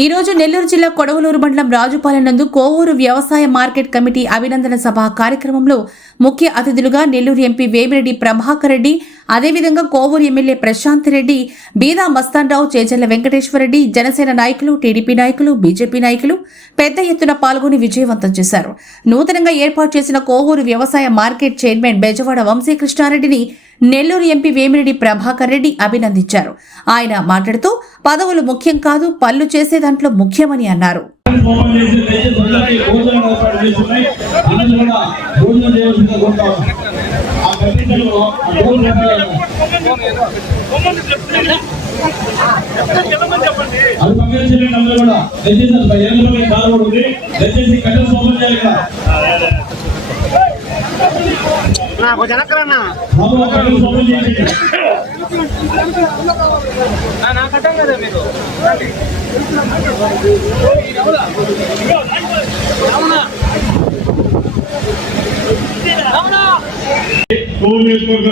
ఈ రోజు నెల్లూరు జిల్లా కొడవలూరు మండలం రాజుపాలెం నందు కోవూరు వ్యవసాయ మార్కెట్ కమిటీ అభినందన సభ కార్యక్రమంలో ముఖ్య అతిథులుగా నెల్లూరు ఎంపీ వేమిరెడ్డి ప్రభాకర్ రెడ్డి, అదేవిధంగా కోవూరు ఎమ్మెల్యే ప్రశాంత్ రెడ్డి, బీదా మస్తాన్రావు, చేజర్ల వెంకటేశ్వరరెడ్డి, జనసేన నాయకులు, టీడీపీ నాయకులు, బీజేపీ నాయకులు పెద్ద ఎత్తున పాల్గొని విజయవంతం చేశారు. నూతనంగా ఏర్పాటు చేసిన కోవూరు వ్యవసాయ మార్కెట్ చైర్మన్ బెజవాడ వంశీకృష్ణారెడ్డిని నెల్లూరు ఎంపీ వేమిరెడ్డి ప్రభాకర్ రెడ్డి అభినందించారు. ఆయన మాట్లాడుతూ పదవులు ముఖ్యం కాదు, పనులు చేసే దాంట్లో ముఖ్యమని అన్నారు.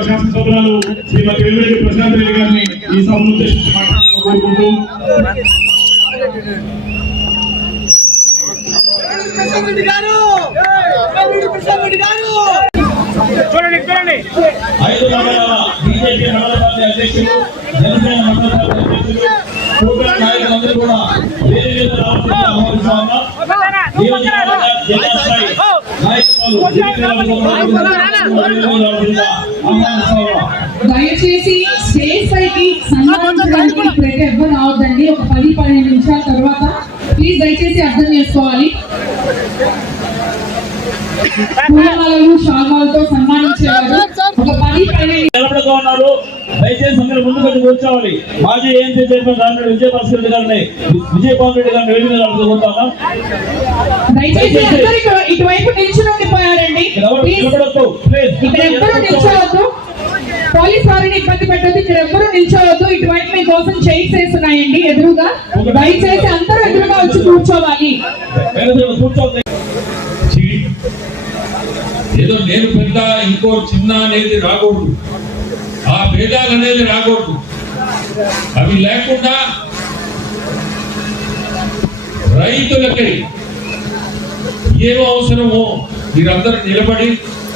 శాసనసభ్యురాలు శ్రీమతి వేమిరెడ్డి ప్రశాంత్ రెడ్డి గారిని ఈ సభను ఉద్దేశించి మాట్లాడుతూ ఐదు మండలాల బీజేపీ మండల పార్టీ అధ్యక్షులు, జనసేన మండల పార్టీ అధ్యక్షులు, కూటమి నాయకులందరూ కూడా వేదిక దయచేసి స్టేజ్ పైకి సన్మానించడానికి ప్రతి ఎవ్వరు రావద్దండి. ఒక 10-15 నిమిషాల తర్వాత ప్లీజ్ దయచేసి అర్థం చేసుకోవాలి. పూలమాలలు, శాల్వాలతో సన్మానించేవారు. ఒక 10-15 ఉన్నారు. దయచేసి అందరూ ముందుకు కూర్చోవాలి. మాజీ ఏఎంసీ చైర్మన్ రామిరెడ్డి విజయభాస్కర్ రెడ్డి గారిని, విజయపాల్ రెడ్డి గారిని వేదిక మీద అడుగుతున్నాం. దయచేసి అందరూ ఇటువైపు నిల్చుని ఉండిపోయారండి. ఇక్కడ ఎవ్వరూ నిల్చోవద్దు. పోలీస్ వారిని ఇబ్బంది పెట్టద్దు. ఇక్కడ ఎవ్వరూ నిల్చోవద్దు. ఇటువైపు మీకోసం చైర్స్ వేస్తున్నాయండి ఎదురుగా. దయచేసి అందరూ ఎదురుగా వచ్చి కూర్చోవాలి. ఏదో నేను పెద్ద ఇంకో చిన్న అనేది రాకూడదు, ఆ భేదాలు అనేది రాకూడదు. అవి లేకుండా రైతులకి ఏమో అవసరమో మీరందరూ నిలబడి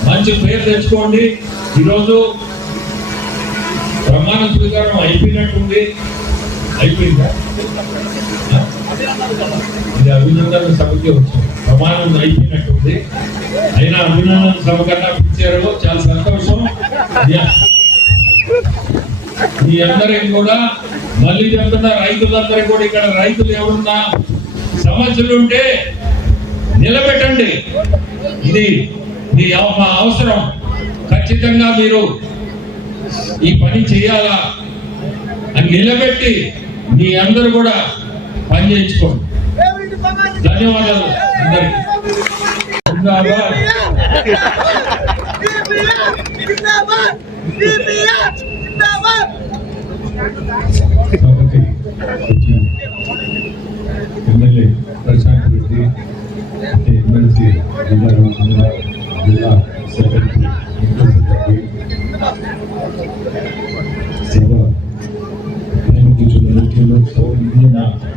మంచి పేరు తెచ్చుకోండి. ఈరోజు ప్రమాణ స్వీకారం అయిపోయినట్టుంది. అయిపోయిందా? ఇది అభినందన సభకి వచ్చింది. ప్రమాణం అయిపోయినట్టుంది. అయినా అభినందన సభ కన్నా పిలిచారు, చాలా సంతోషం. మీ అందరికి కూడా మళ్ళీ చెప్తున్నా, రైతులందరికీ కూడా ఇక్కడ రైతులు ఎవరున్నా సమస్యలు ఉంటే నిలబెట్టండి. ఇది మీ అవసరం. ఖచ్చితంగా మీరు ఈ పని చేయాలా అని నిలబెట్టి మీ అందరూ కూడా పని చేయించుకోండి. ధన్యవాదాలు అందరికీ. ఎమ్మెల్యే ప్రశాంత్ రెడ్డి, ఎమ్మెల్సీ జిల్లా సెక్రటరీ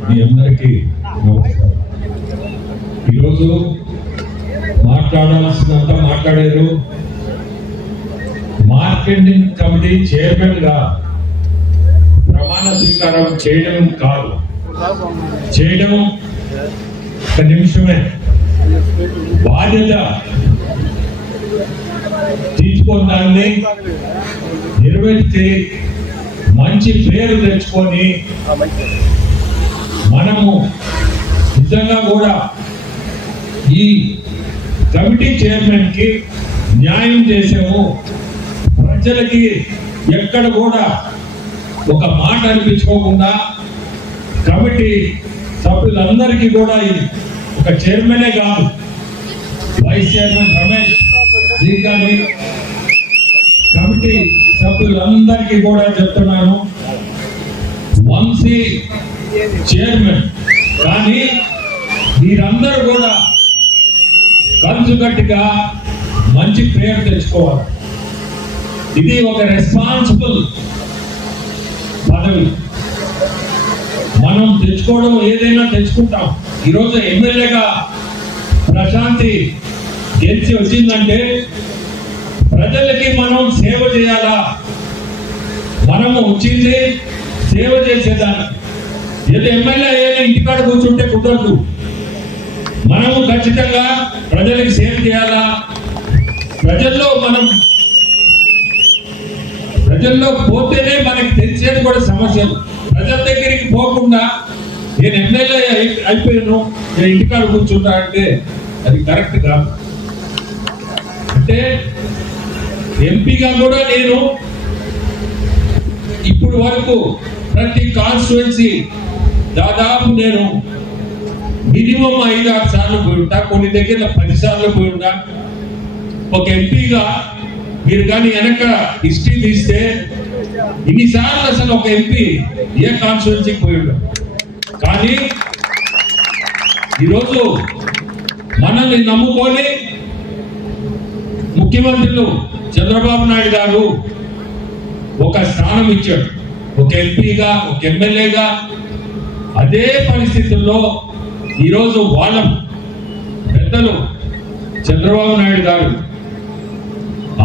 మీ అందరికీ నమస్కారం. ఈరోజు మాట్లాడాల్సినంత మాట్లాడారు. మార్కెటింగ్ కమిటీ చైర్మన్ గా ప్రమాణ స్వీకారం చేయడం కాదు, చేయడం ఒక నిమిషమే. బాధ్యత తీసుకొని దాన్ని నిర్వహించి మంచి పేరు తెచ్చుకొని మనము నిజంగా కూడా ఈ కమిటీ చైర్మన్ కి న్యాయం చేసాము. ప్రజలకి ఎక్కడ కూడా ఒక మాట అనిపించుకోకుండా కమిటీ సభ్యులందరికీ కూడా ఒక చైర్మనే కాదు, వైస్ చైర్మన్ రమేష్ కానీ కమిటీ సభ్యులందరికీ కూడా చెప్తున్నాను, వంశీ చైర్మన్ కానీ మీరందరూ కూడా కలిసికట్టుగా మంచి పేరు తెచ్చుకోవాలి. ఇది ఒక రెస్పాన్సిబుల్ పదవి. మనం తెచ్చుకోవడం ఏదైనా తెచ్చుకుంటాం. ఈరోజు ఎమ్మెల్యేగా ప్రశాంతి గెలిచి వచ్చిందంటే ప్రజలకి మనం సేవ చేయాలా. మనము వచ్చింది సేవ చేసేదానికి. ఏదో ఎమ్మెల్యే అయ్యేది ఇంటికాడ కూర్చుంటే కుదరదు. మనము ఖచ్చితంగా ప్రజలకు సేవ చేయాలా. ప్రజల్లో పోతేనే మనకి తెలిసేది కూడా సమస్యలు. ప్రజల దగ్గరికి పోకుండా నేను ఎమ్మెల్యే అయిపోయాను, నేను ఇంటికాడ కూర్చుంటా అంటే అది కరెక్ట్ కాదు. అంటే ఎంపీగా కూడా నేను ఇప్పుడు వరకు ప్రతి కాన్స్టిట్యుయెన్సీ దాదాపు నేను మినిమం 5-6 సార్లు పోయి ఉంటా, కొన్ని దగ్గర 10 సార్లు పోయి ఉంటా. ఒక ఎంపీగా మీరు కానీ వెనక హిస్టరీ తీస్తే ఇన్నిసార్లు అసలు ఒక ఎంపీ ఏ కాన్స్టిట్యుయెన్సీకి పోయి ఉంటాం. కానీ ఈరోజు మనల్ని నమ్ముకొని ముఖ్యమంత్రులు చంద్రబాబు నాయుడు గారు ఒక స్థానం ఇచ్చాడు, ఒక ఎంపీగా, ఒక ఎమ్మెల్యేగా. అదే పరిస్థితుల్లో ఈరోజు వాళ్ళ పెద్దలు చంద్రబాబు నాయుడు గారు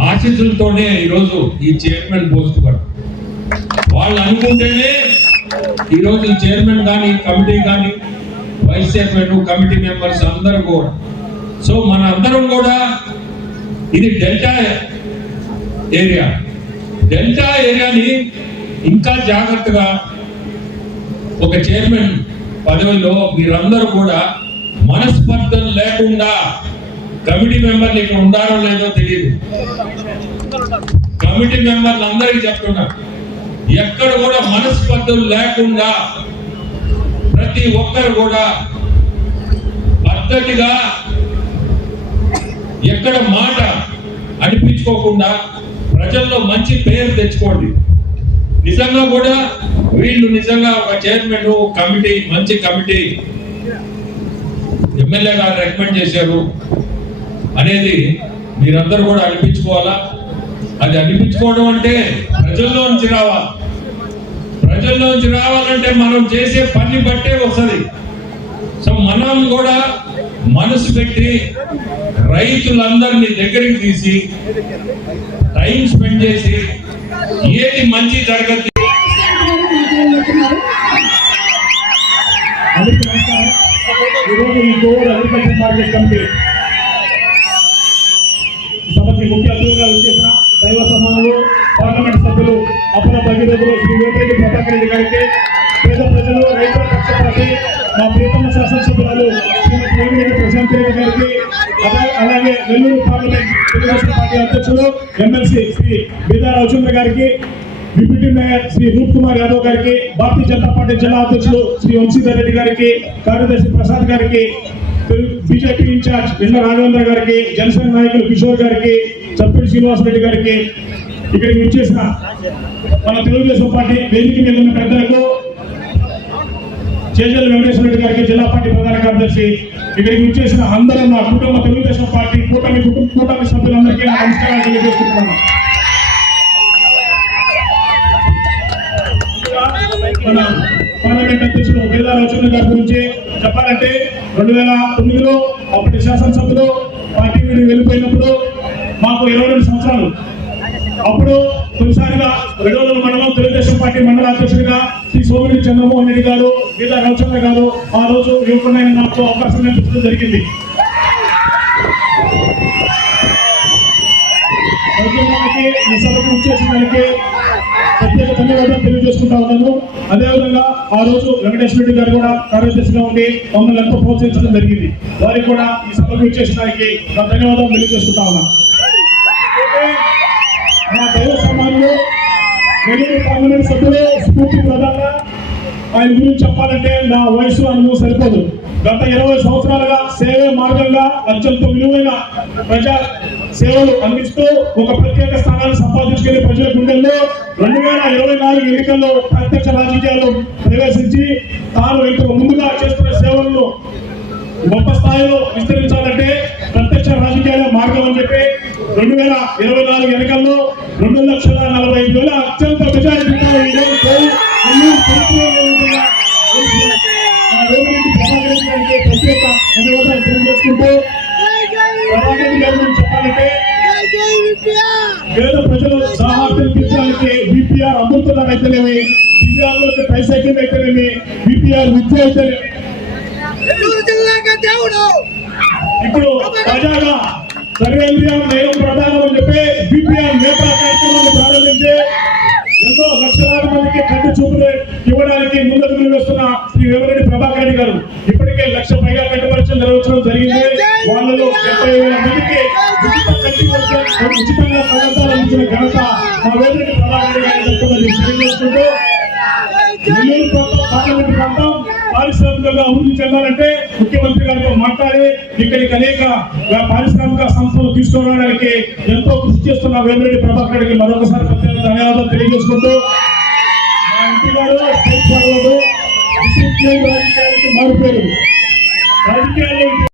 ఆశీస్సులతోనే ఈరోజు ఈ చైర్మన్ పోస్ట్ పడు. వాళ్ళు అనుకుంటేనే ఈరోజు ఈ చైర్మన్ కానీ, కమిటీ కానీ, వైస్ చైర్మన్, కమిటీ మెంబర్స్ అందరూ కూడా. సో మన అందరం కూడా ఇది డెల్టా ఏరియాని ఇంకా జాగ్రత్తగా ఒక చైర్మన్ పదవిలో మీరందరూ కూడా మనస్పర్ధలు లేకుండా, కమిటీ మెంబర్లు ఇక్కడ ఉండారో లేదో తెలియదు, కమిటీ మెంబర్లు అందరికీ చెప్తున్నా, ఎక్కడ కూడా మనస్పర్ధలు లేకుండా ప్రతి ఒక్కరు కూడా పద్ధతిగా ఎక్కడ మాట అనిపించుకోకుండా ప్రజల్లో మంచి పేరు తెచ్చుకోండి. నిజంగా కూడా వీళ్ళు నిజంగా ఒక చైర్మన్ కమిటీ, మంచి కమిటీ ఎమ్మెల్యే గారు రికమెండ్ చేశారు అనేది మీరందరూ కూడా అనిపించుకోవాలా. అది అనిపించుకోవడం అంటే ప్రజల్లోంచి రావాలి. ప్రజల్లోంచి రావాలంటే మనం చేసే పని బట్టే వస్తుంది. సో మనం కూడా మనసు పెట్టి రైతులందరినీ దగ్గరికి తీసి టైం స్పెండ్ చేసి ఏది మంచి జరగదు. అగ్రికల్చర్ మార్కెట్ కమిటీ సభకి ముఖ్య అతిథిగా విచ్చేసిన దైవ సమానులు, పార్లమెంట్ సభ్యులు అపర భగీరథులు శ్రీ వేమిరెడ్డి ప్రభాకర్ రెడ్డి గారికి, పేద ప్రజలు, రైతుల పక్షపాతి మా ప్రియతమ శాసనసభ్యురాలు శ్రీమతి వేమిరెడ్డి ప్రశాంత్ రెడ్డి గారికి, అలాగే నెల్లూరు పార్లమెంట్ తెలుగుదేశం పార్టీ అధ్యక్షులు ఎమ్మెల్సీ శ్రీ బీదా రామచంద్ర గారికి, డిప్యూటీ మేయర్ శ్రీ రూప్ కుమార్ యాదవ్ గారికి, భారతీయ జనతా పార్టీ జిల్లా అధ్యక్షులు శ్రీ వంశీధర్ రెడ్డి గారికి, కార్యదర్శి ప్రసాద్ గారికి, బీజేపీ ఇన్ఛార్జ్ ఎండ రాఘవేంద్ర గారికి, జనసేన నాయకులు కిషోర్ గారికి, చప్పటి శ్రీనివాస్ రెడ్డి గారికి, ఇక్కడికి విచ్చేసిన మన తెలుగుదేశం పార్టీ వేదిక మీద ఉన్న పెద్దలకు, చేజల్ వెంకటేశ్వర రెడ్డి గారికి, జిల్లా పార్టీ ప్రధాన కార్యదర్శి, ఇక్కడికి విచ్చేసిన అందరూ నా కుటుంబ తెలుగుదేశం పార్టీ కూటమి సభ్యులందరికీ నా నమస్కారాలు తెలియజేస్తున్నాను. మన పార్లమెంట్ అధ్యక్షుడు బీదా రామచంద్ర గారి గురించి చెప్పాలంటే 2009లో అప్పటి శాసనసభ్యులు పార్టీ వీడి వెళ్ళిపోయినప్పుడు మాకు 22 సంవత్సరాలు. అప్పుడు తొలిసారిగా వెడవలూరు మండలం తెలుగుదేశం పార్టీ మండల అధ్యక్షుడిగా శ్రీ సోమిరెడ్డి చంద్రమోహన్ రెడ్డి గారు, బీదా రామచంద్ర గారు ఆ రోజు యువకుడైన నాకు అవకాశం కల్పించడం జరిగింది. ఈ సభకు వచ్చేసిన దానికి ప్రత్యేక ధన్యవాదాలు తెలియజేసుకుంటా ఉన్నాను. అదేవిధంగా ఆ రోజు వెంకటేశ్వర రెడ్డి గారు కూడా కార్యదర్శిగా ఉండి మమ్మల్ని ఎంతో ప్రోత్సహించడం జరిగింది. వారికి కూడా ఈ సభకు వచ్చేసిన దానికి నా ధన్యవాదాలు తెలియజేసుకుంటా ఉన్నాను. మా దైవ సమానులు నెల్లూరు పార్లమెంట్ సభ్యులు స్ఫూర్తి ప్రధానంగా ఆయన గురించి చెప్పాలంటే నా వయసు అనుభవం సరిపోదు. గత 20 సంవత్సరాలుగా సేవే మార్గంగా అత్యంత విలువైన ప్రజా సేవలు అందిస్తూ ఒక ప్రత్యేక స్థానాన్ని సంపాదించుకునే ప్రజల గుండెల్లో 2024 ఎన్నికల్లో ప్రత్యక్ష రాజకీయాల్లో ప్రవేశించి తాను ఇంతకు ముందుగా చేస్తున్న సేవలను గొప్ప స్థాయిలో విస్తరించాలంటే ప్రత్యక్ష రాజకీయాల మార్గం అని చెప్పి 2024 ఎన్నికల్లో 2,45,000 అత్యంత మెజారిటీతో పేద ప్రజలు దాహార్తిని తీర్చడానికి బీపీఆర్ అమృతదాన్ అయితేనేమి, దివ్యాంగులకు ట్రైసైకిల్ అయితేనేమి, బీపీఆర్ విద్య అయితేనేమి. ఇప్పుడు తాజాగా సర్వేంద్రియం నయం ప్రధానం అని చెప్పి బీపీఆర్ నేత కార్యక్రమాన్ని ప్రారంభించి ఎంతో లక్షలాది మందికి కంటి చూపులు ఇవ్వడానికి ముందడుగులు వేస్తున్న శ్రీ వేమిరెడ్డి ప్రభాకర్ రెడ్డి గారు ఇప్పటికే 1,00,000 పైగా కంటి పరీక్షలు నిర్వహించడం జరిగింది. వాళ్ళలో 70,000 మందికి ఉచితంగా కళ్ళద్దాలు ఇచ్చిన ఘనత మా వేమిరెడ్డి ప్రభాకర్ రెడ్డి గారు చెప్తున్నది. తెలియజేసుకుంటూ నెల్లూరు ప్రాంతం పార్లమెంట్ ప్రాంతం పారిశ్రామికంగా అభివృద్ధి చెందాలంటే ముఖ్యమంత్రి గారితో మాట్లాడి ఇక్కడికి అనేక పారిశ్రామిక సంస్థలు తీసుకురావడానికి ఎంతో కృషి చేస్తున్న వేమిరెడ్డి ప్రభాకర్ రెడ్డికి మరొకసారి ప్రత్యేక ధన్యవాదాలు తెలియజేసుకుంటూ మా ఎంపీ గారు స్టేట్ ఫార్వర్డ్ డిసిప్లిన్ రాజకీయానికి మారిపోయారు. రాజకీయాల్లో